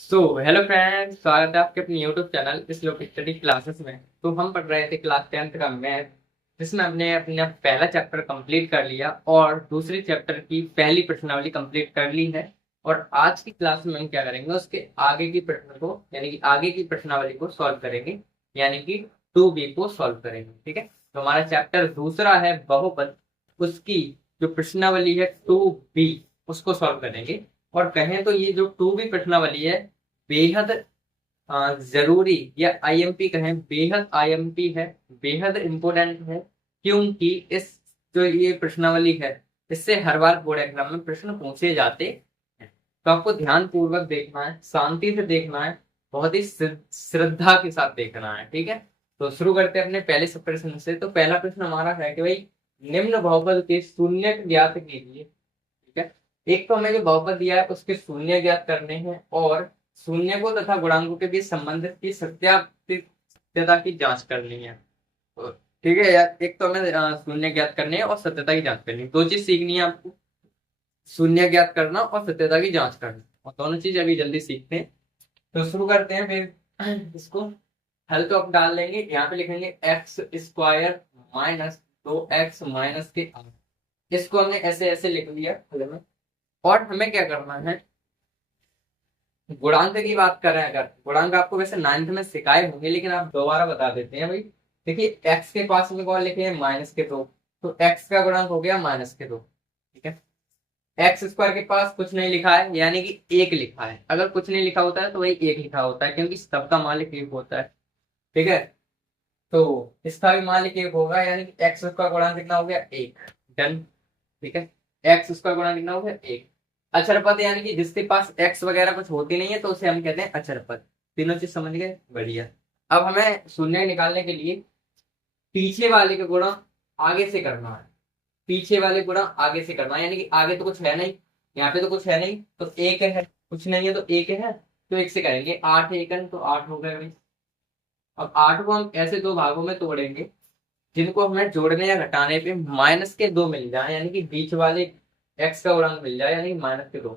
Hello friends, स्वागत है आपके अपने यूट्यूब चैनल श्लोक स्टडी क्लासेस में। तो हम पढ़ रहे थे क्लास 10th का मैथ, जिसमें हमने अपना पहला चैप्टर कंप्लीट कर लिया और दूसरी चैप्टर की पहली प्रश्नावली कंप्लीट कर ली है। और आज की क्लास में हम क्या करेंगे, उसके आगे की प्रश्न को यानी कि आगे की प्रश्नावली को सॉल्व करेंगे, यानी कि 2B को सॉल्व करेंगे। ठीक है, तो हमारा चैप्टर दूसरा है बहुपद, उसकी जो प्रश्नावली है 2B, उसको सॉल्व करेंगे। और कहें तो ये जो 2B प्रश्नावली है बेहद जरूरी, या आईएमपी कहें, बेहद आईएमपी है, बेहद इंपोर्टेंट है। क्योंकि इस जो ये प्रश्नावली है, इससे हर बार बोर्ड एग्जाम में प्रश्न पूछे जाते हैं। तो आपको ध्यान पूर्वक देखना है, शांति से देखना है, बहुत ही श्रद्धा के साथ देखना है। ठीक है, तो शुरू करते हैं अपने पहले सब प्रश्न से। तो पहला प्रश्न हमारा है कि भाई निम्न बहुपद के शून्य ज्ञात कीजिए। ठीक है, एक तो हमें जो बहुपद दिया है उसके शून्य ज्ञात करने हैं, और शून्य को तथा गुणांकों के बीच संबंध की सत्यता की जांच करनी है। तो ठीक है यार, एक तो हमें शून्य ज्ञात करने हैं और सत्यता की जांच करनी है। दो चीज सीखनी है आपको, शून्य ज्ञात करना और सत्यता की जांच करना, और दोनों चीज अभी जल्दी सीखते हैं। तो शुरू करते हैं फिर इसको। हल तो अब डाल लेंगे, यहाँ पे लिखेंगे x square minus 2x minus के आठ। इसको हमने ऐसे ऐसे लिख लिया हल में। और हमें क्या करना है, गुणांक की बात कर रहे हैं। अगर गुणांक आपको वैसे 9th में सिखाए होंगे, लेकिन आप दोबारा बता देते हैं भाई। देखिए x के पास में कौन लिखे हैं, -2, तो x का गुणांक हो गया -2। ठीक है, एक्स स्क्वायर के पास कुछ नहीं लिखा है, यानी कि एक लिखा है। अगर कुछ नहीं लिखा होता है तो वही एक लिखा होता है, क्योंकि सबका मालिक एक होता है। ठीक है, तो इसका भी मालिक एक होगा, यानी कि एक्स का गुणांक कितना हो गया, एक। डन। ठीक है, एक्स स्क्वायर गुणा कितना हो गया, एक। अचर पद यानी कि जिसके पास एक्स वगैरह कुछ होती नहीं है तो उसे हम कहते हैं अचर पद। तीनों चीज समझ गए, बढ़िया। अब हमें शून्य निकालने के लिए पीछे वाले का गुणा आगे से करना है। पीछे वाले गुणा आगे से करना है, यानी कि आगे तो कुछ है नहीं, यहाँ पे तो कुछ है नहीं, तो एक है, कुछ नहीं है तो एक है, तो एक से करेंगे। आठ एकन तो आठ हो गए भाई। अब आठ को हम ऐसे दो भागों में तोड़ेंगे जिनको हमें जोड़ने या घटाने पे -2 मिल जाए, यानी कि बीच वाले एक्स का गुणांक मिल जाए, यानी कि -2।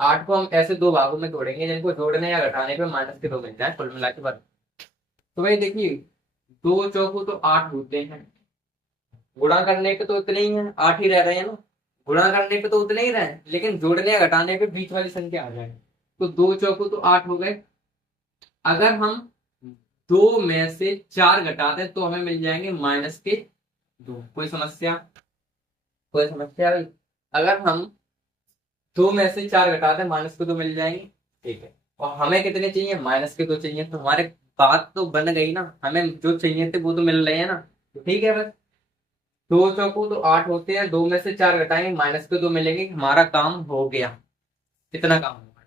आठ को हम ऐसे दो भागों में तोड़ेंगे जिनको जोड़ने या घटाने पे -2 मिल जाए, कुल मिला के बाद। तो भाई देखिए, दो चौको तो आठ होते हैं, गुणा करने पे तो इतने ही है, आठ ही रह रहे हैं ना। गुणा करने पे तो उतने ही रहे, लेकिन जोड़ने या घटाने पे बीच वाली संख्या आ जाए। तो दो चौको तो आठ हो गए। अगर हम दो में से चार घटाते हैं तो हमें मिल जाएंगे -2। कोई समस्या, कोई समस्या भाई? अगर हम दो में से चार घटाते हैं -2 मिल जाएंगे। ठीक है, और हमें कितने चाहिए, -2 चाहिए। तो हमारे बात तो बन गई ना, हमें जो चाहिए थे वो तो मिल रहे हैं ना। तो ठीक है, बस दो चौको तो आठ होते हैं, दो में से चार घटाएंगे -2 मिलेंगे, हमारा काम हो गया। इतना काम होगा।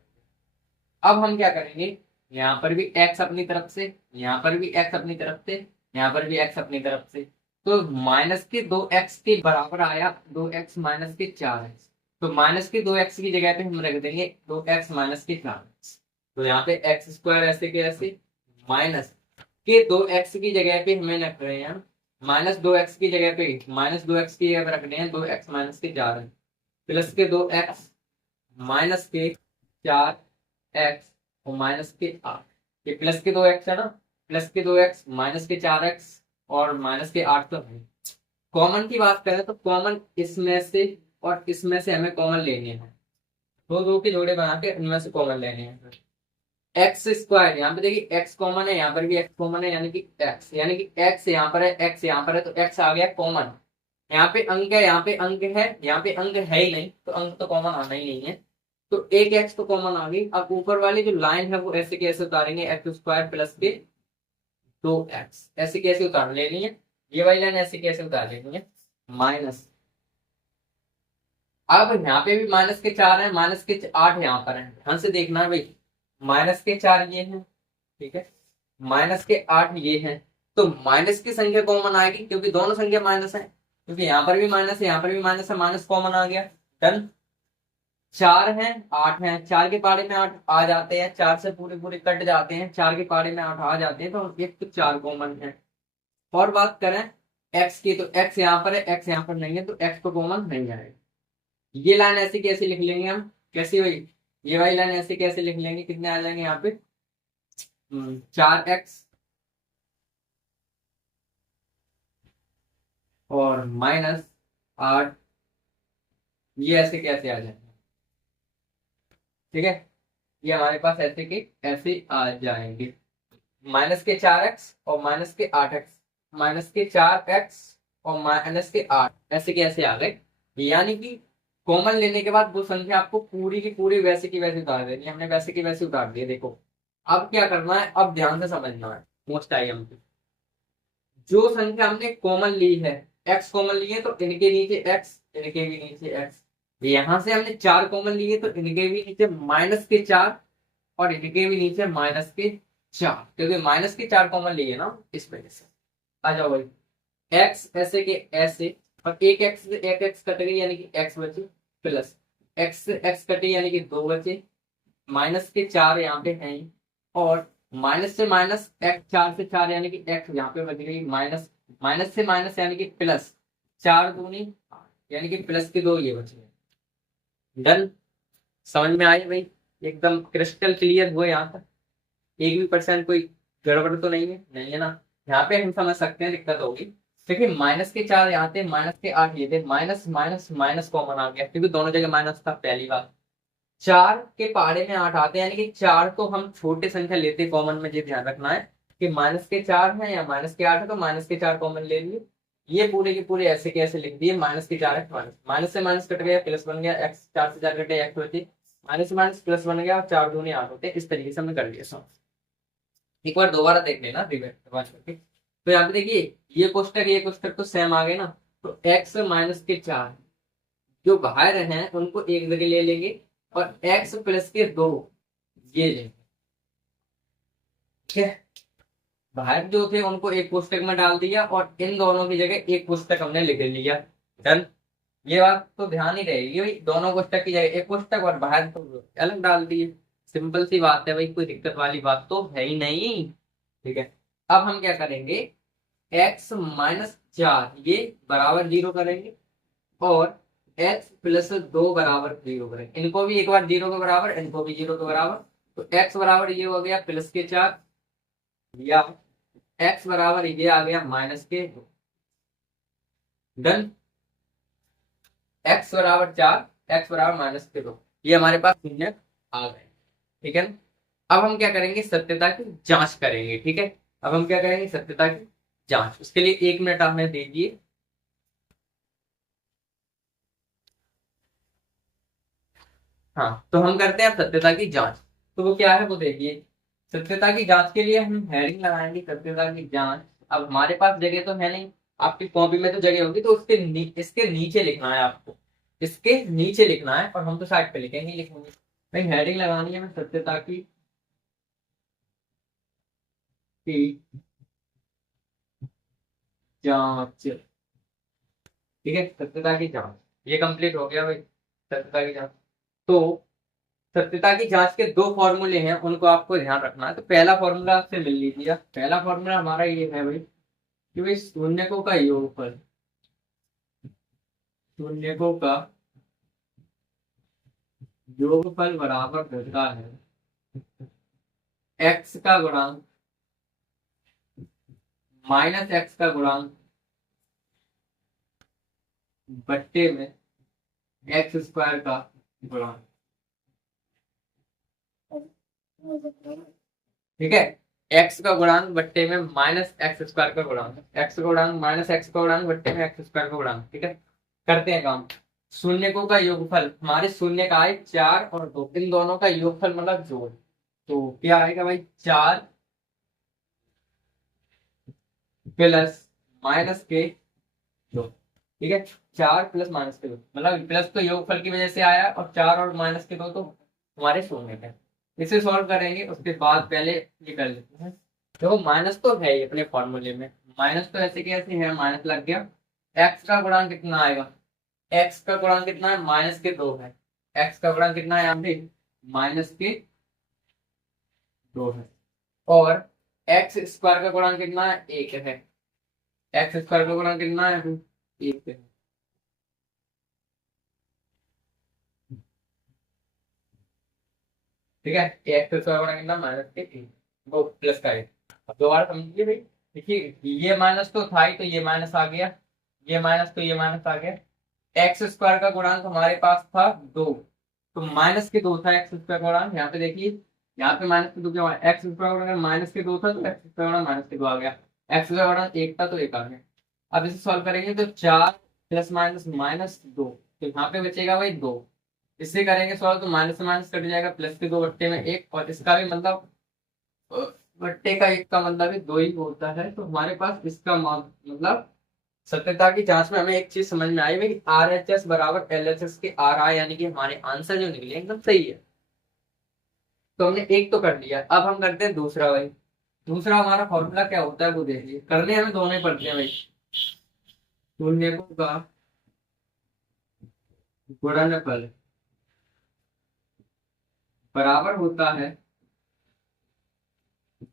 अब हम क्या करेंगे, यहाँ पर भी एक्स अपनी तरफ से, यहाँ पर भी एक्स अपनी तरफ से, यहाँ पर भी एक्स अपनी तरफ से। तो -2x के बराबर आया 2x-4x। तो -2x की जगह पे हम रख देंगे 2x-4x। तो यहाँ पे एक्स स्क्वायर ऐसे के ऐसे, -2x की जगह पे हमें रख रहे हैं, -2x की जगह पे, -2x की जगह पे रख रहे हैं 2x-4 +2x -4x और -8। ये +2x है ना, +2x -4x और -8 तो है। कॉमन की बात करें तो कॉमन इसमें से और इसमें से हमें कॉमन लेने हैं, दो दो के जोड़े बना के इनमें से कॉमन लेने हैं। एक्स स्क्वायर, यहाँ पे देखिए एक्स कॉमन है, यहाँ पर भी एक्स कॉमन है, यानी कि एक्स, यानी कि एक्स यहाँ पर है, एक्स यहाँ पर है, तो एक्स आ गया कॉमन। यहाँ पे अंक है, यहाँ पे अंक है, यहाँ पे अंक है ही नहीं, तो अंक तो कॉमन आना ही नहीं है। तो एक एक्स तो कॉमन आ गई। अब ऊपर वाली जो लाइन है वो ऐसे कैसे उतारेंगे, एक्स स्क्वायर प्लस के 2x, ऐसे कैसे उतार लेनी है, ये वाली लाइन ऐसे कैसे उतार लेनी है, माइनस। अब यहाँ पे भी -4 है, -8 यहाँ पर है, ध्यान से देखना है भाई। -4 ये है, ठीक है, -8 ये है। तो माइनस की संख्या कॉमन आएगी, क्योंकि दोनों संख्या माइनस है, क्योंकि यहाँ पर भी माइनस है, यहाँ पर भी माइनस है, माइनस कॉमन आ गया। डन। चार है, आठ है, चार के पारे में आठ आ जाते हैं, चार से पूरे पूरे कट जाते हैं, चार के पारे में आठ आ जाते हैं, तो एक तो चार कॉमन है। और बात करें एक्स की, तो एक्स यहाँ पर है, एक्स यहाँ पर नहीं है, तो एक्स तो कॉमन नहीं आएगा। ये लाइन ऐसी कैसे लिख लेंगे हम, कैसी हुई, ये वाली लाइन ऐसे कैसे लिख लेंगे, कितने आ जाएंगे यहाँ पे 4x और -8, ये ऐसे कैसे आ जाएंगे, ठीक है। ये हमारे पास ऐसे के ऐसे आ जाएंगे, -4x और -8x, -4x और -8, ऐसे कैसे आ गए। यानी कि कॉमन लेने के बाद वो संख्या आपको पूरी की पूरी वैसे की वैसे उतार देनी है। हमने वैसे की वैसे उतार दी है, देखो। अब क्या करना है, अब ध्यान से समझना है मोस्ट आइटम की। जो संख्या हमने कॉमन ली है, x कॉमन लिए तो इनके नीचे x, इनके भी नीचे x। यहां से हमने 4 कॉमन लिए तो इनके भी नीचे -4 और इनके भी नीचे -4, क्योंकि -4 कॉमन लिए ना, इस वजह से। आ जाओ भाई, x ऐसे के ऐसे, और एक x कट गई यानी कि x बचे, प्लस x कटे यानी कि 2 बचे, -4 यहाँ पे है ही, और माइनस से माइनस x, 4 से 4 यानी कि x यहाँ पे बच गई, माइनस माइनस से माइनस यानी कि प्लस, 4 दूनी यानी कि +2 ये बच गए। डन, समझ में आई भाई, एकदम क्रिस्टल क्लियर हुआ यहाँ तक, एक भी परसेंट कोई गड़बड़ तो नहीं है, नहीं है ना। यहाँ पे हम समझ सकते हैं दिक्कत होगी। देखिए -4 यहाँ थे, -8 ये थे, माइनस माइनस माइनस कॉमन आ गया क्योंकि दोनों जगह माइनस था, पहली बात। 4 के पहाड़े में 8 आते हैं, यानी कि 4 तो हम छोटे संख्या लेते कॉमन में, ये ध्यान रखना है कि -4 है या -8 है तो -4 कॉमन ले लिए। ये पूरे के पूरे ऐसे के ऐसे लिख दिए, -4 है, माइनस से माइनस कट गया, प्लस बन गया, x 4 से 4 कटे x बची, माइनस से माइनस प्लस बन गया और 4 दूनी 8 होते हैं। इस तरीके से हमने कर लिया सब। एक बार दोबारा देख लेना रिवाइज करके। तो यहाँ पे देखिए, ये कोष्टक तो सेम आ गए ना, तो x -4 जो बाहर हैं उनको एक जगह ले लेंगे और x +2 ये लेंगे, ठीक है। बाहर जो थे उनको एक पुस्तक में डाल दिया और इन दोनों की जगह एक पुस्तक हमने लिख लिया। डन, ये बात तो ध्यान ही रहेगी भाई, दोनों पुस्तक की जगह एक पुस्तक और बाहर तो अलग डाल दिए। सिंपल सी बात है भाई, कोई दिक्कत वाली बात तो है ही नहीं, ठीक है। अब हम क्या करेंगे, x-4 ये बराबर 0 करेंगे और x +2 बराबर 0 करेंगे। इनको भी एक बार 0 के बराबर, इनको भी 0 के बराबर। तो x बराबर ये हो गया +4, या x बराबर ये आ गया -2। डन, x बराबर 4, x बराबर -2, ये हमारे पास शून्य आ गए, ठीक है। अब हम क्या करेंगे, सत्यता की जांच करेंगे, ठीक है। अब हम क्या करेंगे, सत्यता की जांच। उसके लिए 1 मिनट हमें दीजिए। हाँ, तो हम करते हैं अब सत्यता की जांच। तो वो क्या है वो देखिए, सत्यता की जांच के लिए हम हेडिंग लगाएंगे सत्यता की जांच। अब हमारे पास जगह तो है नहीं, आपकी कॉपी में तो जगह होगी, तो इसके नीचे लिखना है आपको, इसके नीचे लिखना है, और हम तो साइड पे लिखेंगे लिखेंगे भाई। हेडिंग लगानी है हमें सत्यता की जांच, ठीक है। सत्यता की जांच ये कंप्लीट हो गया भाई, सत्यता की जांच। तो सत्यता की जांच के 2 फॉर्मूले हैं, उनको आपको ध्यान रखना है। तो पहला फॉर्मूला आपसे मिल लीजिए, पहला फॉर्मूला हमारा ये है भाई कि भाई शून्यकों का योगफल, शून्यकों का योगफल बराबर होता है x का गुणांक -x का गुणांक बट्टे में x² का गुणांक, ठीक है। x का गुणांक बट्टे में -x² का गुणांक, x का गुणांक -x का गुणांक बट्टे में x² का गुणांक, ठीक है। करते हैं काम। शून्यकों का योगफल, हमारे शून्य का आए 4 और 2, इन दोनों का योगफल मतलब जोड़। तो क्या आएगा भाई, 4 प्लस -2, ठीक है। 4 प्लस -2 मतलब प्लस तो योगफल की वजह से आया, और 4 और -2 तो हमारे शून्य है। इसे सॉल्व करेंगे उसके बाद पहले ये कर लेते हैं। देखो माइनस तो है ही अपने फॉर्मूले में, माइनस तो ऐसे कैसे है, माइनस लग गया। एक्स का गुणांक कितना आएगा, एक्स का गुणांक कितना है, -2 है। एक्स का गुणांक कितना है यहाँ पे, -2 है। और x² का गुणांक कितना है, 1 है। x² का गुणांक कितना है, 1 है। ठीक है, एक्स स्क्वायर गुणा कितना, माइनस के 3, वो प्लस का 1। अब दोबारा समझिए भाई, देखिए ये माइनस तो था ही, तो ये माइनस आ गया, ये माइनस तो ये माइनस आ गया। एक्स स्क्वायर का गुणांक हमारे पास था 2, तो माइनस के 2 था एक्स स्क्वायर का गुणांक। यहाँ पे देखिए, यहाँ पे माइनस के 2 क्या हुआ, एक्स स्क्वायर का गुणांक माइनस के 2 था, तो एक्स स्क्वायर गुणांक माइनस के 2 आ गया। एक्स स्क्वायर गुणांक 1 था तो 1 आ गया। अब इसे सॉल्व करेंगे तो 4 प्लस माइनस माइनस 2, तो यहाँ पे बचेगा भाई 2। इससे करेंगे सॉल्व तो माइनस से माइनस कट जाएगा, प्लस के 2 बट्टे में 1, और इसका भी मतलब बट्टे का 1 का मतलब भी 2 ही होता है। तो हमारे पास इसका मतलब सत्यता की जांच में हमें एक चीज समझ में आई भाई, आर एच एस बराबर एल एच एस के आर आई, यानी कि हमारे आंसर जो निकले एकदम सही है। तो हमने एक तो कर लिया, अब हम करते हैं दूसरा भाई। दूसरा हमारा फॉर्मूला क्या होता है वो देखिए, करने हमें दोनों ही पड़ते हैं भाई। शून्यकों का गुणनफल बराबर होता है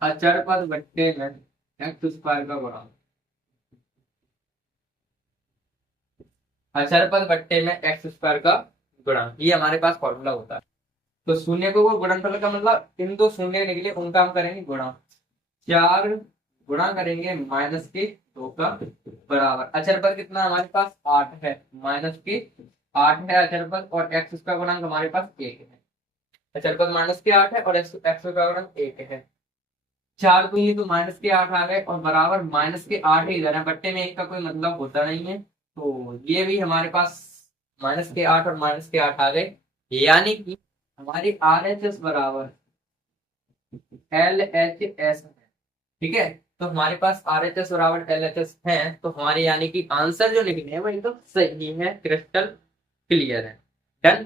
अचर पद बट्टे में एक्स स्क्वायर का गुणा। अचर पद बट्टे में एक्स स्क्वायर का गुणा, ये हमारे पास फॉर्मूला होता है। तो शून्य को गुणनफल का मतलब इन दो शून्य निकले उनका हम करेंगे गुणा। 4 गुणा करेंगे माइनस के 2 का बराबर, अचर पद कितना हमारे पास 8 है, माइनस के 8 है अचर पद, और एक्स का गुणांक हमारे पास 1 है। अचर पद माइनस के 8 है और एक्स का गुणांक 1 है। 4 को ही तो माइनस के 8 आ गए, और बराबर माइनस के 8 ही इधर है, बट्टे में 1 का कोई मतलब होता नहीं है, तो ये भी हमारे पास माइनस के 8 और माइनस के 8 आ गए। यानी कि हमारी आर एच एस बराबर एल एच एस है। ठीक है, तो हमारे पास आर एच एस बराबर एल एच एस है, तो हमारे यानी कि आंसर जो निकले हैं वो एकदम सही है, क्रिस्टल क्लियर है। डन।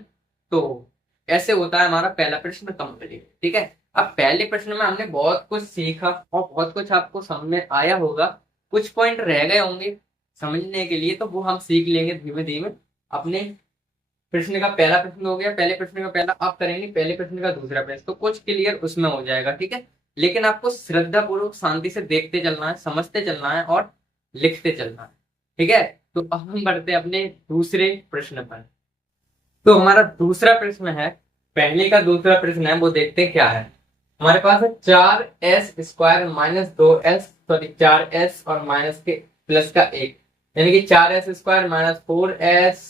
तो ऐसे होता है हमारा पहला प्रश्न कंप्लीट। ठीक है, अब पहले प्रश्न में हमने बहुत कुछ सीखा और बहुत कुछ आपको समझ में आया होगा, कुछ पॉइंट रह गए होंगे समझने के लिए, तो वो हम सीख लेंगे धीमे धीमे। अपने प्रश्न का पहला प्रश्न हो गया, पहले प्रश्न का पहला आप करेंगे, पहले प्रश्न का दूसरा प्रश्न, तो कुछ क्लियर उसमें हो जाएगा। ठीक है, लेकिन आपको श्रद्धा पूर्वक शांति से देखते चलना है, समझते चलना है और लिखते चलना है। ठीक है, तो अब हम बढ़ते हैं अपने दूसरे प्रश्न पर। तो हमारा दूसरा प्रश्न है, पहले का दूसरा प्रश्न है वो देखते हैं क्या है। हमारे पास है 4s² minus 2s, sorry 4s और माइनस के प्लस का 1, यानी कि 4s² माइनस 4s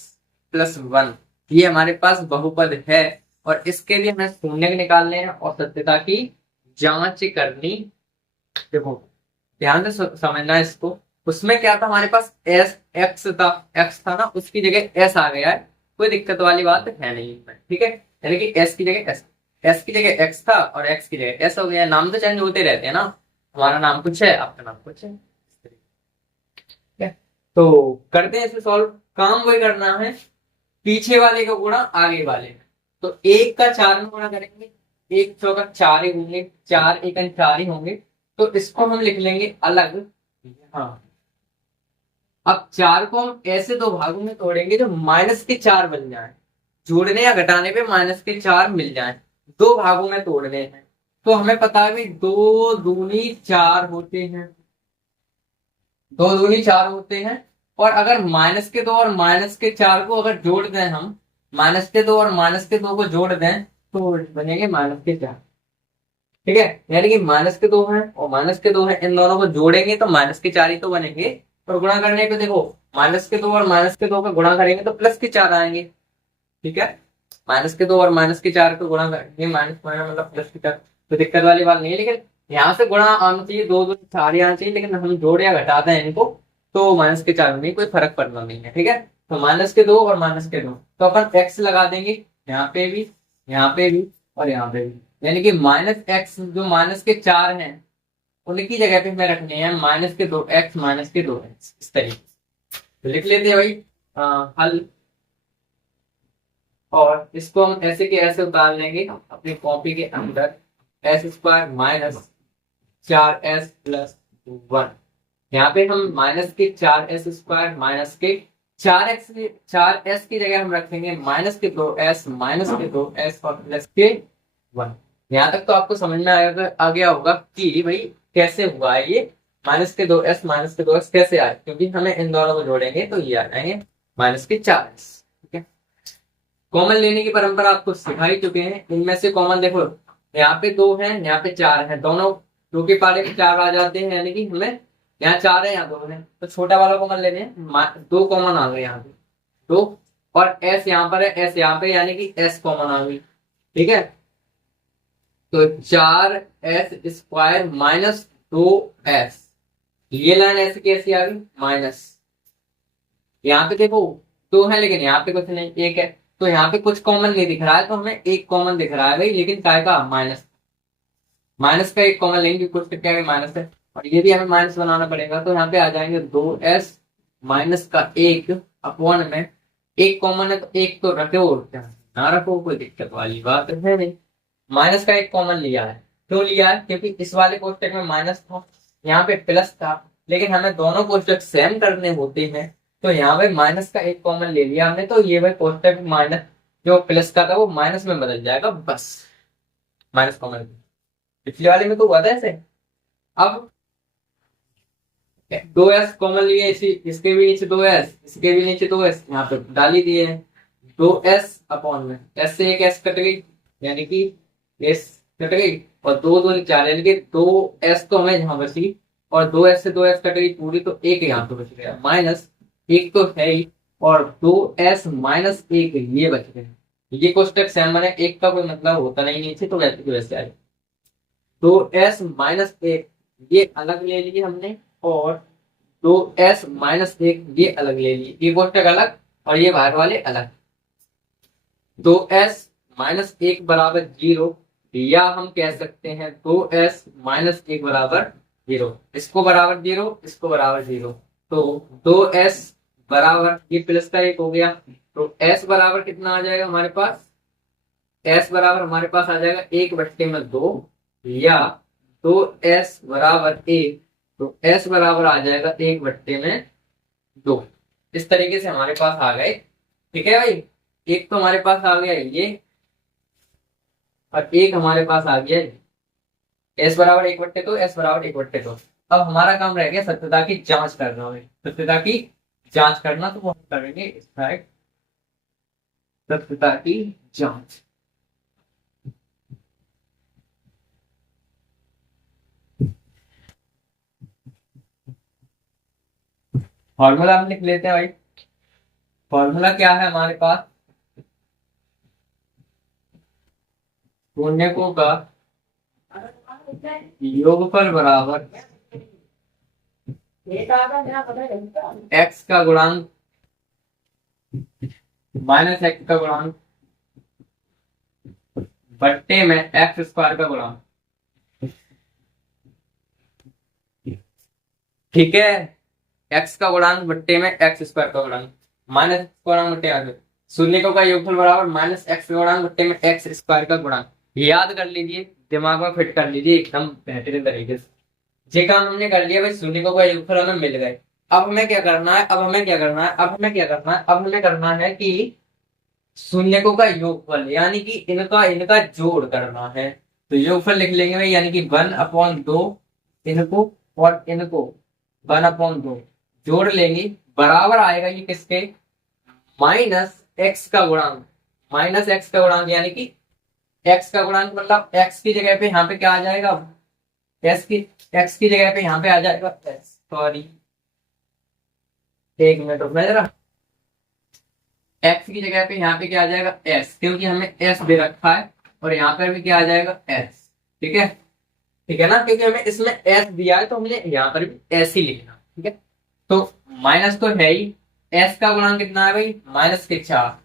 प्लस 1, ये हमारे पास बहुपद है, और इसके लिए हमें शून्य निकालने हैं और सत्यता की जांच करनी। देखो ध्यान से समझना है इसको, उसमें क्या था हमारे पास एस एक्स था, एक्स था ना, उसकी जगह एस आ गया है, कोई दिक्कत वाली बात है नहीं इसमें। ठीक है, यानी कि एस की जगह एस, एस की जगह एक्स था और एक्स की जगह एस हो गया। नाम तो चेंज होते रहते हैं ना, हमारा नाम कुछ है, आपका नाम कुछ है। ठीक है, तो करते हैं इसे सॉल्व। काम वही करना है, पीछे वाले का गुणा आगे वाले में। तो 1 का 4 में गुणा करेंगे, 1 चौका 4 ही होंगे, 4 एकम 4 ही होंगे, तो इसको हम लिख लेंगे अलग। हाँ, अब 4 को हम ऐसे दो भागों में तोड़ेंगे जो माइनस के 4 बन जाए, जोड़ने या घटाने पे माइनस के 4 मिल जाए, दो भागों में तोड़ने हैं। तो हमें पता है कि 2 दूनी 4 होते हैं, 2 दूनी 4 होते हैं, और अगर माइनस के 2 और माइनस के 4 को अगर जोड़ दें हम, माइनस के 2 और माइनस के 2 को जोड़ दें तो बनेंगे माइनस के 4। ठीक है, यानी कि माइनस के 2 हैं और माइनस के 2 हैं, इन दोनों को जोड़ेंगे तो माइनस के 4 ही तो बनेंगे, और गुणा करने पे देखो माइनस के 2 और माइनस के 2 का गुणा करेंगे तो प्लस के 4 आएंगे। ठीक है, माइनस के 2 और माइनस के 4 को गुणा करेंगे, माइनस मतलब प्लस के 4, तो दिक्कत वाली बात नहीं है। लेकिन यहाँ से गुणा आना चाहिए, 2 2 4 ही आना चाहिए, लेकिन हम जोड़ या घटाते हैं इनको तो माइनस के 4 में कोई फर्क पड़ना नहीं है। ठीक है, तो माइनस के 2 और माइनस के 2, तो अपन एक्स लगा देंगे यहाँ पे भी, यहाँ पे भी और यहाँ पे भी, यानी कि माइनस एक्स जो माइनस के 4 हैं उनकी जगह पे हमें रखने हैं माइनस के 2 एक्स माइनस के 2 एक्स, इस तरीके तो लिख लेते हैं भाई हल। और इसको हम ऐसे के ऐसे उतार लेंगे अपनी कॉपी के अंदर, s² माइनस 4s प्लस 1, यहाँ पे हम माइनस के 4s² माइनस के 4s की जगह हम रखेंगे माइनस के 2s माइनस के 2s और प्लस के 1। यहाँ तक तो आपको समझ में आ गया होगा कि भाई कैसे हुआ है ये माइनस के 2s कैसे आए, क्योंकि हमें इन दोनों को जोड़ेंगे तो ये आ जाएंगे माइनस के 4s। ठीक है, कॉमन लेने की परंपरा आपको सिखा ही चुके हैं, इनमें से कॉमन देखो यहाँ पे 2 है, यहाँ पे 4 है, दोनों 2 के पारे में 4 आ जाते हैं, यानी कि हमें यहाँ 4 है, यहाँ 2 है, तो छोटा वाला कॉमन लेने हैं, 2 कॉमन आ गए यहाँ पे, 2, और एस यहाँ पर है, एस यहाँ पे, यानी कि एस कॉमन आ गई। ठीक है, तो 4s² माइनस 2s, ये लाइन ऐसे कैसी आ गई माइनस, यहाँ पे देखो 2 है लेकिन यहाँ पे कुछ नहीं, 1 है, तो यहाँ पे कुछ कॉमन नहीं दिख रहा है, तो हमें 1 कॉमन दिख रहा है भाई, लेकिन काय का माइनस, माइनस का 1 कॉमन लेंगे, कुछ क्या है माइनस है, और ये भी हमें माइनस बनाना पड़ेगा, तो यहाँ पे आ जाएंगे 2s माइनस का 1 अपॉन में 1 कॉमन है, तो 1 तो रखो, और क्या ना रखो, कोई दिक्कत वाली बात है नहीं। माइनस का 1 कॉमन लिया है, क्यों लिया है, क्योंकि इस वाले कोष्टक में माइनस था, यहाँ पे प्लस था, लेकिन हमें दोनों कोष्टक सेम करने होते हैं, तो यहाँ पे माइनस का 1 कॉमन ले लिया हमने, तो ये भाई कोष्टक माइनस जो प्लस का था वो माइनस में बदल जाएगा, बस माइनस कॉमन। पिछले वाले में तो हुआ था ऐसे। अब 2s कॉमन लिए, इसी इसके भी नीचे 2s, इसके भी नीचे 2s, यहाँ पे डाल ही दिए हैं, 2s अपॉन में s से एक s कट गई, यानी कि s कट गई, और 2 2 4, यानी कि 2s तो हमें यहाँ बची, और 2s से 2s कट गई पूरी, तो 1 यहाँ पे बच गया, माइनस 1 तो है ही, और 2s माइनस 1 ये बच गए। ये कोष्टक सेम बने, 1 का कोई मतलब होता नहीं नीचे, तो वैसे की वैसे आए। 2s माइनस 1 ये अलग ले लिए हमने, और 2s माइनस 1 ये अलग ले लिए, ये कोष्टक अलग और ये बाहर वाले अलग। 2s माइनस 1 बराबर 0, या हम कह सकते हैं 2s माइनस 1 बराबर 0, इसको बराबर 0, इसको बराबर 0, तो 2s बराबर, ये प्लस का 1 हो गया, तो s बराबर कितना आ जाएगा हमारे पास, s बराबर हमारे पास आ जाएगा 1/2, या 2s बराबर 1, तो s बराबर आ जाएगा 1/2। इस तरीके से हमारे पास आ गए। ठीक है भाई, एक तो हमारे पास आ गया ये, और एक हमारे पास आ गया s बराबर 1/2, s बराबर 1/2। अब हमारा काम रह गया सत्यता की जांच करना, है सत्यता की जांच करना, तो वो हम करेंगे इस सत्यता की जांच। फॉर्मूला हम लिख लेते हैं भाई, फॉर्मूला क्या है हमारे पास, पूर्णकों का योगफल बराबर x का गुणांक माइनस x का गुणांक बट्टे में x² का गुणांक। ठीक है, x का गुणांक बट्टे में x² का गुणांक, माइनस x का गुणांक बट्टे आगे, शून्यकों का योगफल बराबर माइनस x का गुणांक बट्टे में x² का गुणांक। याद कर लीजिए, दिमाग में फिट कर लीजिए एकदम बेहतरीन तरीके से। ये काम हमने कर लिया भाई, शून्यकों का योगफल हमें मिल गए। अब हमें क्या करना है, अब हमें क्या करना है, अब हमें क्या करना है, अब हमें करना है कि शून्यकों का योगफल, यानी कि इनका इनका जोड़ करना है, तो योगफल लिख लेंगे भाई, यानी कि 1/2 इनको और इनको 1/2 जोड़ लेंगे, बराबर आएगा ये किसके, माइनस एक्स का गुणांक, माइनस एक्स का गुणांक, यानी कि एक्स का गुणांक मतलब एक्स की जगह पे यहाँ पे क्या आ जाएगा, एक्स की जगह पे यहाँ पे आ जाएगा एस, सॉरी 1 मिनट रुक जरा, एक्स की जगह पे यहाँ पे क्या आ जाएगा एस, क्योंकि हमें एस दे रखा है, और यहाँ पर भी क्या आ जाएगा एस। ठीक है, ठीक है ना, क्योंकि हमें इसमें एस दिया है, तो हमने यहाँ पर भी एस ही लिखना। ठीक है, तो माइनस तो है ही, एस का गुणांक कितना है भाई, -4,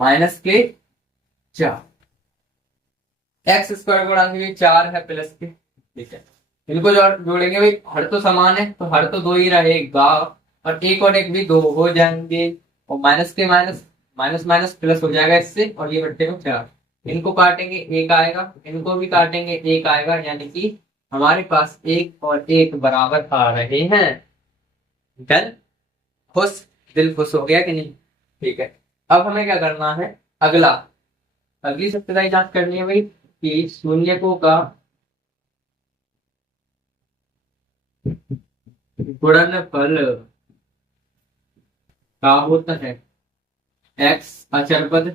-4, x² गुणांक भी 4 है प्लस के। ठीक है, इनको जोड़ेंगे भाई, हर तो समान है, तो हर तो 2 ही रहेगा, और एक भी 2 हो जाएंगे, और माइनस के माइनस, माइनस माइनस प्लस हो जाएगा इससे, और ये बट्टे में 4, इनको काटेंगे 1 आएगा, इनको भी काटेंगे 1 आएगा, यानी कि हमारे पास 1 और 1 बराबर आ रहे हैं। डन, खुश, दिल खुश हो गया कि नहीं। ठीक है, अब हमें क्या करना है, अगला अगली सत्यता जांच करनी है भाई, कि शून्यकों का गुणनफल का होता है x अचर पद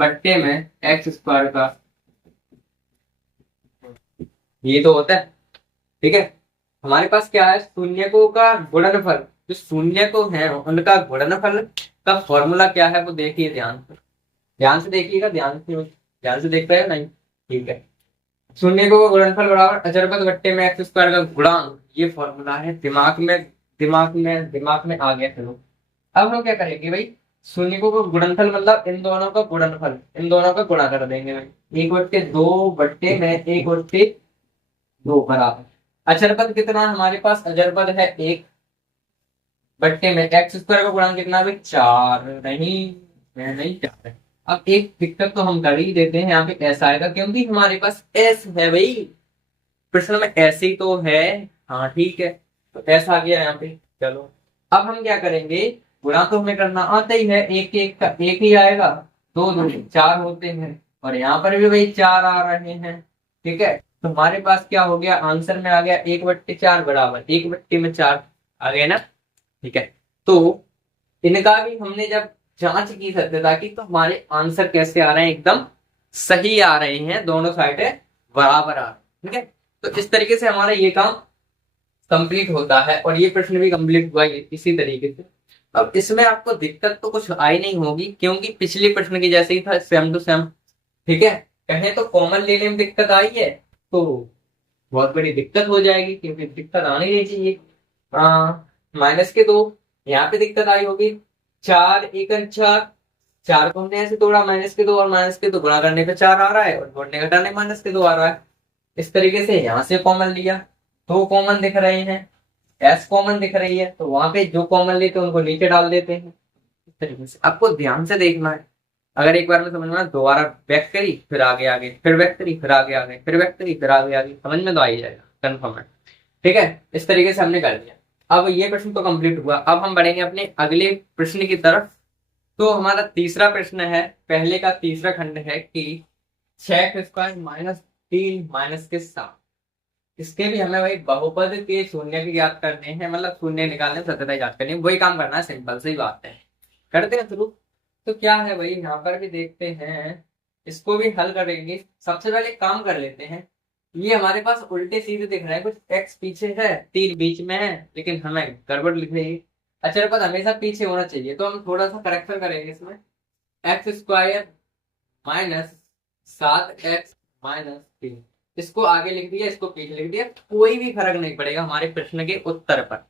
बट्टे में एक्स स्क्वायर का, ये तो होता है। ठीक है, हमारे पास क्या है, शून्यकों का गुणनफल। जो शून्य को है उनका गुणनफल का फॉर्मूला क्या है वो देखिए ध्यान से, ध्यान से देखिएगा, ध्यान से देख रहे हो नहीं? ठीक है, शून्य को गुणनफल बराबर अचरपद बट्टे में एक्स स्क्वायर का गुणांक, ये फॉर्मूला है। दिमाग में आ गया। चलो अब हम क्या करेंगे भाई, शून्य को गुणनफल मतलब इन दोनों का गुणनफल, इन दोनों का गुणा कर देंगे भाई। एक बट्टे दो बट्टे में एक बट्टे दो बराबर, अचरपद कितना हमारे पास, अचरपद है एक, बट्टे में एक्स स्क्वायर का गुणांक कितना भाई, चार। नहीं, मैं नहीं चार है। अब एक दिक्कत तो हम कर ही देते हैं, यहाँ पे एस आएगा क्योंकि हमारे पास एस है भाई, प्रश्न में ऐसे ही तो है। हाँ ठीक है, तो एस आ गया यहाँ पे। चलो अब हम क्या करेंगे, गुणा तो हमें करना आता ही है, एक एक का एक ही आएगा, दो दो चार होते हैं, और यहाँ पर भी भाई चार आ रहे हैं। ठीक है, तो हमारे पास क्या हो गया, आंसर में आ गया एक बट्टे चार बराबर एक बट्टे में चार, आ गया ना? ठीक है, तो इनका भी हमने जब जांच की सत्यता की तो हमारे आंसर कैसे आ रहे हैं, एकदम सही आ रहे हैं, दोनों साइडें बराबर आ रही। ठीक है, तो इस तरीके से हमारा ये काम कंप्लीट होता है, और ये प्रश्न भी कंप्लीट हुआ इसी तरीके से। अब इसमें आपको दिक्कत तो कुछ आई नहीं होगी क्योंकि पिछले प्रश्न की जैसे ही था, सेम टू सेम। ठीक है, कहें तो कॉमन लेने में दिक्कत आई है तो बहुत बड़ी दिक्कत हो जाएगी, क्योंकि दिक्कत आनी नहीं चाहिए। माइनस के दो, यहाँ पे दिक्कत आई होगी, चार एक चार, चार को हमने ऐसे तोड़ा माइनस के दो, और माइनस के दो गुणा करने पे चार आ रहा है, और जोड़ने घटाने माइनस के दो आ रहा है। इस तरीके से यहाँ से कॉमन लिया, दो कॉमन दिख रहे हैं, एस कॉमन दिख रही है, तो वहां पे जो कॉमन लेते हैं उनको नीचे डाल देते हैं। इस तरीके से आपको ध्यान से देखना है। अगर एक बार में समझ में आए, दोबारा बैक करी फिर आगे आगे, फिर बैक करी फिर आगे आगे, फिर बैक करी फिर आगे आगे, समझ में तो आ ही जाएगा, कंफर्म है। ठीक है, इस तरीके से हमने कर दिया। अब ये प्रश्न तो कंप्लीट हुआ, अब हम बढ़ेंगे अपने अगले प्रश्न की तरफ। तो हमारा तीसरा प्रश्न है, पहले का तीसरा खंड है कि 6x² माइनस 3 माइनस के साथ, इसके भी हमें वही बहुपद के शून्य की याद करने हैं, मतलब शून्य निकालने सत्यता याद करनी है, वही काम करना है, सिंपल सी बात है। करते हैं शुरू। तो क्या है भाई, यहाँ पर भी देखते हैं, इसको भी हल करेंगे। सबसे पहले एक काम कर लेते हैं, ये हमारे पास उल्टे सीधे दिख रहा है, कुछ एक्स पीछे है तीन बीच में है, लेकिन हमें गड़बड़ लिख रही है। अचरपद हमेशा पीछे होना चाहिए, तो हम थोड़ा सा करेक्शन करेंगे इसमें। x² माइनस 7x माइनस 3, इसको आगे लिख दिया, इसको पीछे लिख दिया, कोई भी फर्क नहीं पड़ेगा हमारे प्रश्न के उत्तर पर।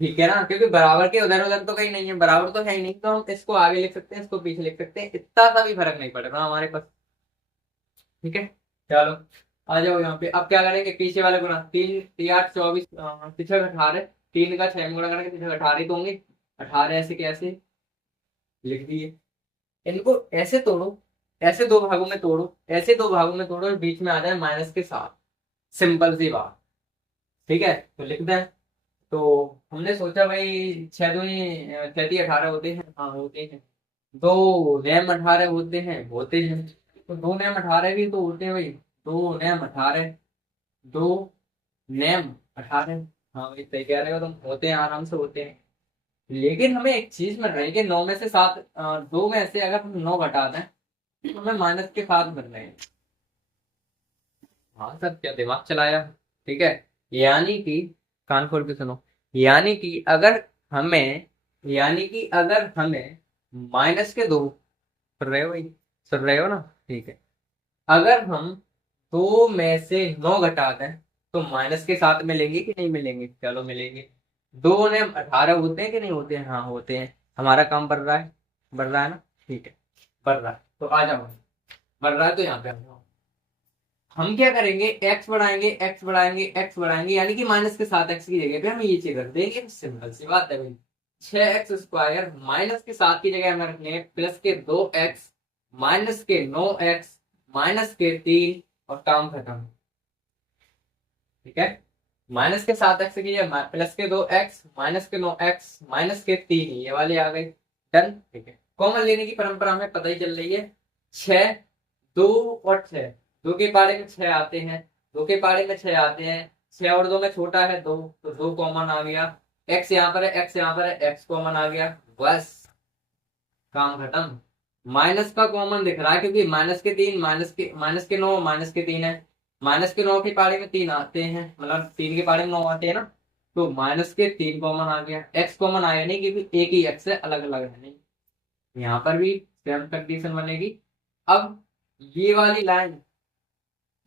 ठीक है ना, क्योंकि बराबर के उधर उधर तो कहीं नहीं है, बराबर तो है ही नहीं, तो हम इसको आगे लिख सकते हैं, इसको पीछे लिख सकते हैं, इतना सा भी फर्क नहीं पड़ेगा हमारे पास। ठीक है, चलो आ जाओ यहाँ पे। अब क्या करेंगे, पीछे वाले गुणा, तीन तीन आठ 24, पीछे 18, तीन का 6 में गुणा करेंगे, पीछे 18 तो होंगे, 18 ऐसे कैसे लिख दिए। इनको ऐसे तोड़ो, ऐसे दो भागों में तोड़ो, ऐसे दो भागों में तोड़ो, बीच में आ जाए माइनस के साथ, सिंपल सी बात। ठीक है, तो लिख दें। तो हमने सोचा भाई 6 दूनी 18 होते हैं, हाँ होते हैं, दो नैम 18 होते हैं, तो दो नैम 18 भी तो होते हैं भाई, दो नैम 18, दो नैम 18, हाँ भाई सही कह रहे हो तुम, होते हैं, आराम से होते हैं। लेकिन हमें एक चीज में रही कि 9 में से 7, दो में से अगर हम 9 घटा दें तो हमें माइनस के 7 मिल रहे हैं। हाँ सर, क्या दिमाग चलाया। ठीक है, यानी कि कान खोल के सुनो, यानी कि अगर हमें यानी कि अगर हमें माइनस के दो, सुन रहे हो भाई, सुन रहे हो ना? ठीक है, अगर हम दो में से 9 घटा दें तो माइनस के 7 मिलेंगे कि नहीं मिलेंगे? चलो मिलेंगे। दो ने 18 होते हैं कि नहीं होते हैं? हाँ होते हैं। हमारा काम बढ़ रहा है ना? ठीक है, बढ़ रहा है, तो आ जाओ। बढ़ रहा है तो यहाँ पे आ जाओ। हम क्या करेंगे, एक्स बढ़ाएंगे, यानी कि माइनस के 7x की जगह पे हम ये चीज रख देंगे, सिंपल सी बात है भाई। 6x² माइनस के 7 की जगह हमें रखने प्लस के 2x माइनस के 9x माइनस के 3, और काम खत्म। ठीक है, माइनस के 7x की जगह प्लस के 2x माइनस के 9x माइनस के 3, ये वाले आ गए। डन। ठीक है, कॉमन लेने की परंपरा हमें पता ही चल रही है। 6, 2 और 6, दो के पारे में 6 आते हैं, 2 के पारे में 6 आते हैं, 6 और 2 में छोटा है 2, तो 2 कॉमन आ गया। x यहाँ पर है, x यहाँ पर है, x कॉमन आ गया, बस काम खत्म। माइनस का कॉमन दिख रहा है क्योंकि माइनस के 3 माइनस के 9 माइनस के 3 है। माइनस के 9 की पारी में 3 आते हैं, मतलब 3 की पारी में 9 आते हैं ना। तो माइनस के 3 कॉमन आ गया, एक्स कॉमन आया नहीं क्योंकि एक ही एक्स है, अलग अलग है नहीं। यहाँ पर भी सेम कंडीशन बनेगी। अब ये वाली लाइन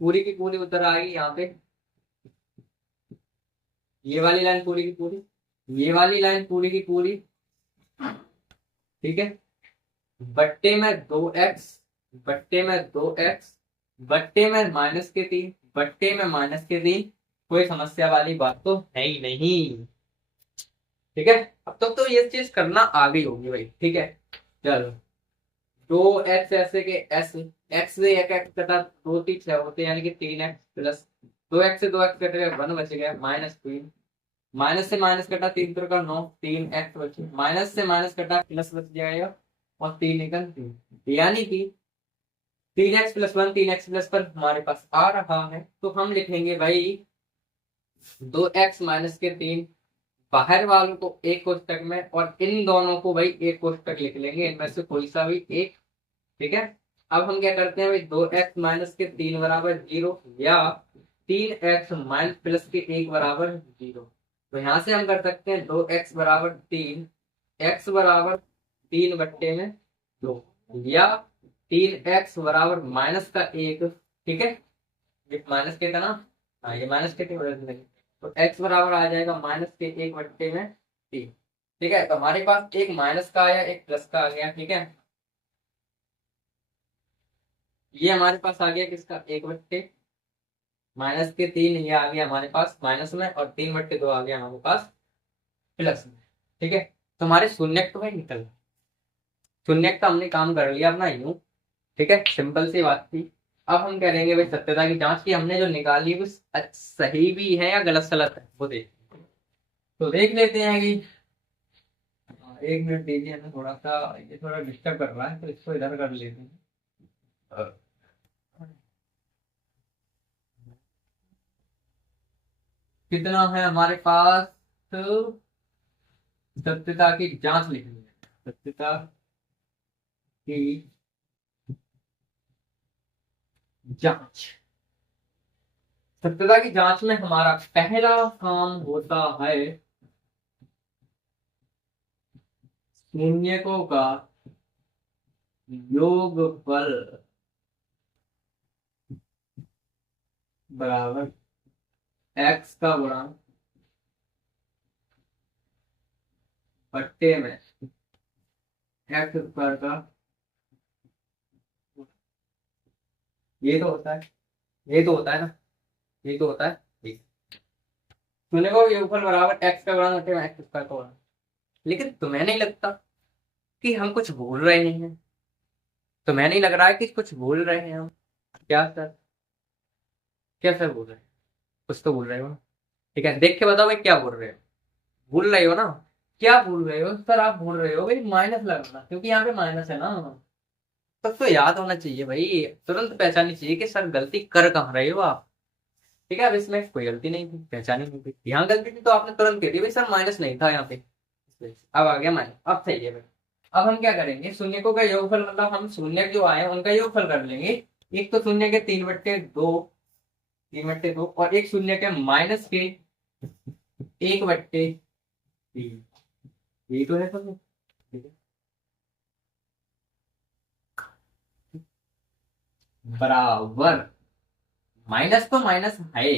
पूरी की पूरी उतर आएगी यहाँ पे, ये वाली लाइन पूरी की पूरी, ये वाली लाइन पूरी की पूरी, ठीक है। बट्टे में 2x, बट्टे में 2x, बट्टे में -3, बट्टे में -3। कोई समस्या वाली बात तो है ही नहीं, ठीक है। अब तक तो ये चीज करना आ गई होगी भाई, ठीक है। चलो, 2x ऐसे के s, x से एक x कटा, 2 3 6 होते हैं, यानी कि 3x प्लस 2x से 2x कट गया, 1 बच गया, -3। माइनस से माइनस कटा, 3 3 9, 3x बचे, माइनस से माइनस कटा, प्लस बच जाएगा, और 3 एकन 3, यानी कि 3x+1, 3x+1 हमारे पास आ रहा है। तो हम लिखेंगे भाई 2x-3 बाहर वालों को एक कोष्टक में, और इन दोनों को भाई एक कोष्टक लिख लेंगे, इनमें से कोई सा भी एक, ठीक है। अब हम क्या करते हैं भाई, 2x-3 बराबर 0, या 3x माइनस प्लस के 1 बराबर 0। तो यहाँ से हम कर सकते हैं 2x बराबर 3, x बराबर 3/2, या 3x बराबर -1, ठीक है। ये माइनस के था ना, हाँ ये माइनस के थे, तो x बराबर आ जाएगा -1/3, ठीक है। तो हमारे पास एक माइनस का आया, एक प्लस का आ गया, ठीक है। ये हमारे पास आ गया किसका, 1/-3, ये आ गया हमारे पास माइनस में, और 3/2 आ गया हमारे पास प्लस में, ठीक है। तो हमारे शून्य तो भाई निकल गए। शून्य का हमने काम कर लिया अपना यूं, ठीक है, सिंपल सी बात थी। अब हम करेंगे भाई सत्यता की जांच की हमने जो निकाली वो सही भी है या गलत सलत है, वो देख। तो देख लेते हैं कि 1 मिनट दीजिए हमें, थोड़ा सा ये थोड़ा डिस्टर्ब कर रहा है, तो इसको इधर कर लेते हैं। कितना है हमारे पास, तो सत्यता की जांच लिखनी है, सत्यता की जांच। सत्यता की जांच में हमारा पहला काम होता है शून्यकों का योगफल बराबर x का गुणांक बट्टे में x² का, ये तो होता है, ये तो होता है ना, ये तो होता है, ठीक। शून्यकों का योगफल बराबर x का गुणांक बट्टे में x² का गुणांक। लेकिन तुम्हें नहीं लगता कि हम कुछ भूल रहे हैं? तुम्हें नहीं लग रहा है कि कुछ भूल रहे हैं हम? क्या सर, क्या सर बोल रहे हैं? कुछ तो भूल रहे हो ना? ठीक है, देख के बताओ भाई क्या बोल रहे हो। भूल रहे हो ना? क्या भूल रहे हो सर? आप भूल रहे हो भाई माइनस लगाना, क्योंकि यहाँ पे माइनस है ना। तब तो याद होना चाहिए भाई, तुरंत पहचाननी चाहिए कि सर गलती कर कहाँ रहे हो आप। ठीक है, अब इसमें कोई गलती नहीं थी, पहचानी नहीं थी। यहाँ गलती थी तो आपने तुरंत कह दी भाई सर माइनस नहीं था यहाँ पे, अब आ गया माइनस, अब सही है भाई। अब हम क्या करेंगे, शून्यकों का योगफल, मतलब हम शून्य जो आए उनका योगफल कर लेंगे। एक तो शून्य के 3/2, 3/2, और एक शून्य के -1/3, यही तो है सब। ठीक है, बराबर, माइनस तो माइनस है,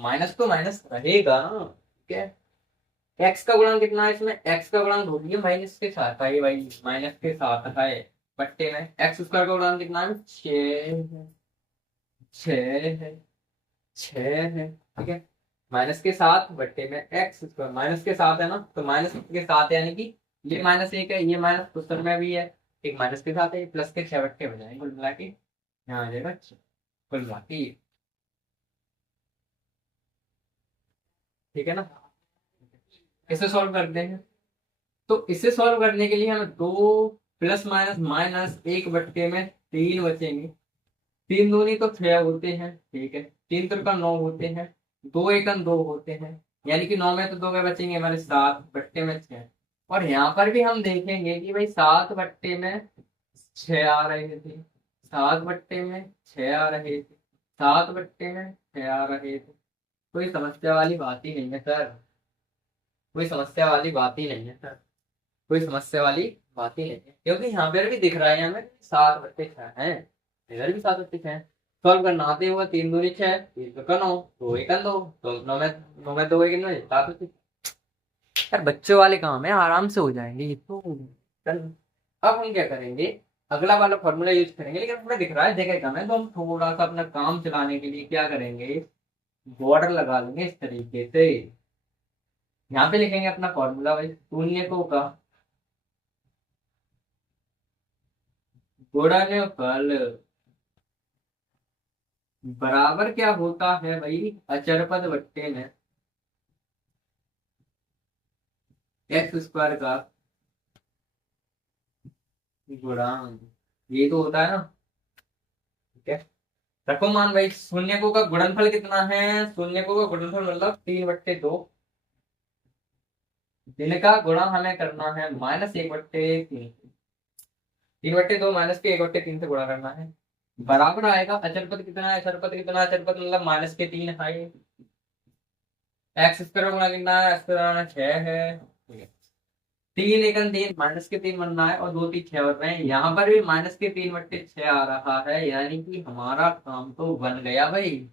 माइनस तो माइनस रहेगा ना, ठीक है। एक्स का गुणांक कितना है इसमें, एक्स का गुणांक हो गया माइनस के साथ है भाई, माइनस के साथ है बट्टे में x² का गुणांक कितना है, 6 है, 6 है, ठीक है। माइनस के साथ बट्टे में x², माइनस के साथ है ना, तो माइनस के साथ है, यानी कि ये -1 है, ये माइनस पुस्तक में भी है, एक माइनस के साथ है, प्लस के 6 बट्टे हो जाएंगे, कुल मिला के यहाँ आ जाएगा कुल मिला के, ठीक है ना। इसे सॉल्व करते हैं, तो इसे सॉल्व करने के लिए हमें 2 ± -1/3 बचेंगे। 3 दूनी तो 6 होते हैं, ठीक है। 3 तिरका 9 होते हैं, 2 एकम 2 होते हैं, यानी कि 9 में तो 2 में बचेंगे हमारे 7 बट्टे में 6। और यहाँ पर भी हम देखेंगे कि भाई 7 बट्टे में छह आ रहे थे, 7 बट्टे में 6 आ रहे थे, 7 बट्टे में 6 आ रहे थे। कोई समस्या वाली बात ही नहीं है सर, कोई समस्या वाली बात ही नहीं है सर, कोई समस्या वाली बात ही नहीं है, क्योंकि यहाँ पर भी दिख रहा है हमें 7 बट्टे 6 है, इधर भी 7 बट्टे 6 है। सॉल्व करना आते हुआ 3 दूनी 6, 3 का 9, 2 1 2, तो 9 में 2 1 9 7 बट्टे। यार बच्चों वाले काम है, आराम से हो जाएंगे ये तो। चल, अब हम क्या करेंगे, अगला वाला फॉर्मूला यूज करेंगे, लेकिन हमें दिख रहा है जगह कम है, तो हम थोड़ा सा अपना काम चलाने के लिए क्या करेंगे, बॉर्डर लगा लेंगे इस तरीके से। यहाँ पे लिखेंगे अपना फॉर्मूला भाई, शून्य का गुणनफल बराबर क्या होता है भाई, अचर पद बट्टे में एक्स स्क्वायर का गुणांक, ये तो होता है ना। ठीक है, रखो मान भाई, शून्य को का गुणनफल कितना है, शून्य को का गुणनफल मतलब 3/2, जिनका गुणा हमें करना है -1/3, 3/2 माइनस के 1/3 से गुणा करना है, बराबर आएगा अचर पद कितना है, अचर पद कितना है, अचर पद मतलब -3 है, एक्स स्क्वायर गुणा कितना है, एक्स स्क्वायर 6 है, ठीक है। 3 1 3 -3 बनना है, और 2 3 6 बन रहे हैं, यहाँ पर भी -3/6 आ रहा है, यानी कि हमारा काम तो बन गया भाई,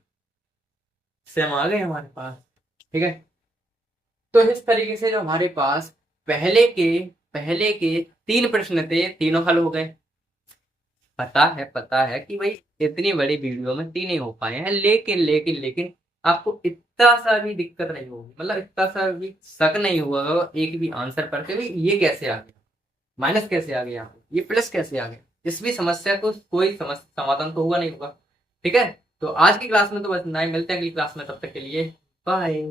सेम आ गए हमारे पास। ठीक है, तो इस तरीके से जो हमारे पास पहले के 3 प्रश्न थे, तीनों हल हो गए। पता है कि भाई इतनी बड़ी वीडियो में 3 ही हो पाए हैं, लेकिन आपको इतना सा भी दिक्कत नहीं होगी, मतलब इतना सा भी शक नहीं हुआ होगा एक भी आंसर पर के, भाई ये कैसे आ गया, माइनस कैसे आ गया, ये प्लस कैसे आ गया, इस भी समस्या को कोई समाधान तो हुआ नहीं होगा। ठीक है, तो आज की क्लास में तो बस इतना ही, मिलते हैं अगली क्लास में, तब तक के लिए बाय।